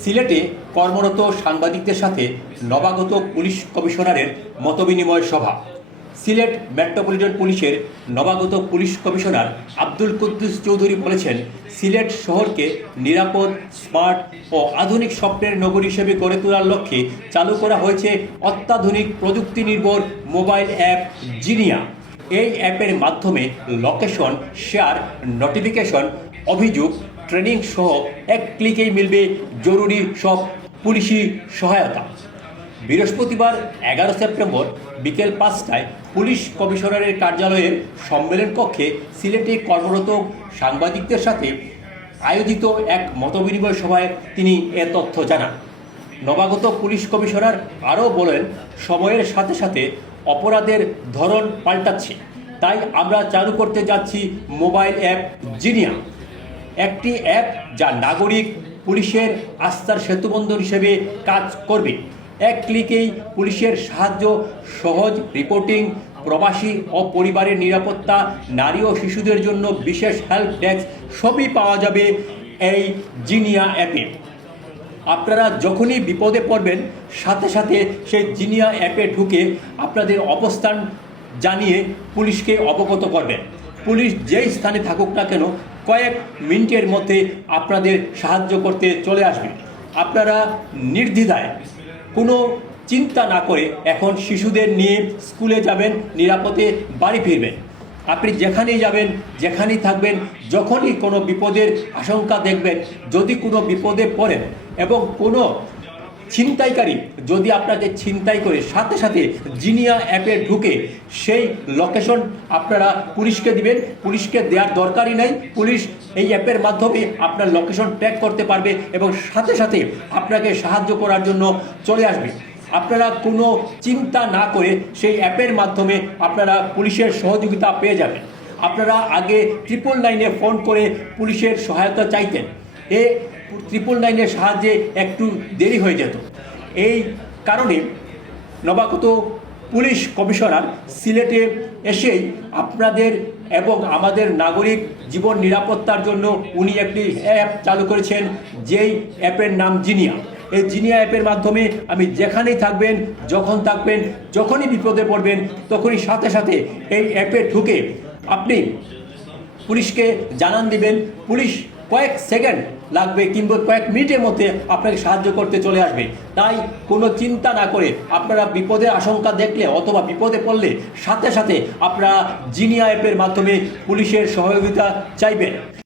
সিলেটে কর্মরত সাংবাদিকদের সাথে নবাগত পুলিশ কমিশনারের মতবিনিময় সভা। সিলেট মেট্রোপলিটন পুলিশের নবাগত পুলিশ কমিশনার আব্দুল কুদ্দুস চৌধুরী বলেছেন, সিলেট শহরকে নিরাপদ, স্মার্ট ও আধুনিক স্বপ্নের নগরী হিসেবে গড়ে তোলার লক্ষ্যে চালু করা হয়েছে অত্যাধুনিক প্রযুক্তি নির্ভর মোবাইল অ্যাপ জিনিয়া। এই অ্যাপের মাধ্যমে লোকেশন, শেয়ার, নোটিফিকেশন, অভিযোগ ট্রেনিং সহ এক ক্লিকেই মিলবে জরুরি সব পুলিশি সহায়তা। বৃহস্পতিবার এগারো সেপ্টেম্বর বিকেল পাঁচটায় পুলিশ কমিশনারের কার্যালয়ের সম্মেলন কক্ষে সিলেটে কর্মরত সাংবাদিকদের সাথে আয়োজিত এক মতবিনিময় সভায় তিনি এ তথ্য জানান। নবাগত পুলিশ কমিশনার আরও বলেন, সময়ের সাথে সাথে অপরাধের ধরন পাল্টাচ্ছে। তাই আমরা চালু করতে যাচ্ছি মোবাইল অ্যাপ জিনিয়া। একটি অ্যাপ যা নাগরিক পুলিশের আস্থার সেতুবন্ধন হিসেবে কাজ করবে। এক ক্লিকেই পুলিশের সাহায্য, সহজ রিপোর্টিং, প্রবাসী ও পরিবারের নিরাপত্তা, নারী ও শিশুদের জন্য বিশেষ হেল্প ডেস্ক সবই পাওয়া যাবে এই জিনিয়া অ্যাপে। আপনারা যখনই বিপদে পড়বেন, সাথে সাথে সেই জিনিয়া অ্যাপে ঢুকে আপনাদের অবস্থান জানিয়ে পুলিশকে অবগত করবেন। পুলিশ যেই স্থানে থাকুক না কেন কয়েক মিনিটের মধ্যে আপনাদের সাহায্য করতে চলে আসবে। আপনারা নির্দ্বিধায় কোনো চিন্তা না করে এখন শিশুদের নিয়ে স্কুলে যাবেন, নিরাপদে বাড়ি ফিরবেন। আপনি যেখানেই যাবেন, যেখানেই থাকবেন, যখনই কোনো বিপদের আশঙ্কা দেখবেন, যদি কোনো বিপদে পড়েন এবং কোনো ছিনতাইকারী যদি আপনাকে ছিনতাই করে, সাথে সাথে জিনিয়া অ্যাপে ঢুকে সেই লোকেশন আপনারা পুলিশকে দিবেন। পুলিশকে দেওয়ার দরকারই নাই। পুলিশ এই অ্যাপের মাধ্যমে আপনার লোকেশন ট্র্যাক করতে পারবে এবং সাথে সাথে আপনাকে সাহায্য করার জন্য চলে আসবে। আপনারা কোনো চিন্তা না করে সেই অ্যাপের মাধ্যমে আপনারা পুলিশের সহযোগিতা পেয়ে যাবেন। আপনারা আগে ট্রিপল নাইনে ফোন করে পুলিশের সহায়তা চাইতেন। এ ট্রিপল নাইনের সাহায্যে একটু দেরি হয়ে যেত। এই কারণে নবাগত পুলিশ কমিশনার সিলেটে এসেই আপনাদের এবং আমাদের নাগরিক জীবন নিরাপত্তার জন্য উনি একটি অ্যাপ চালু করেছেন, যেই অ্যাপের নাম জিনিয়া। এই জিনিয়া অ্যাপের মাধ্যমে আমি যেখানেই থাকবেন, যখন থাকবেন, যখনই বিপদে পড়বেন, তখনই সাথে সাথে এই অ্যাপে ঢুকে আপনি পুলিশকে জানান দিবেন। পুলিশ কয়েক সেকেন্ড লাগবে কিংবা কয়েক মিনিটের মধ্যে আপনাকে সাহায্য করতে চলে আসবে। তাই কোনো চিন্তা না করে আপনারা বিপদের আশঙ্কা দেখলে অথবা বিপদে পড়লে সাথে সাথে আপনারা জিনিয়া অ্যাপের মাধ্যমে পুলিশের সহযোগিতা চাইবেন।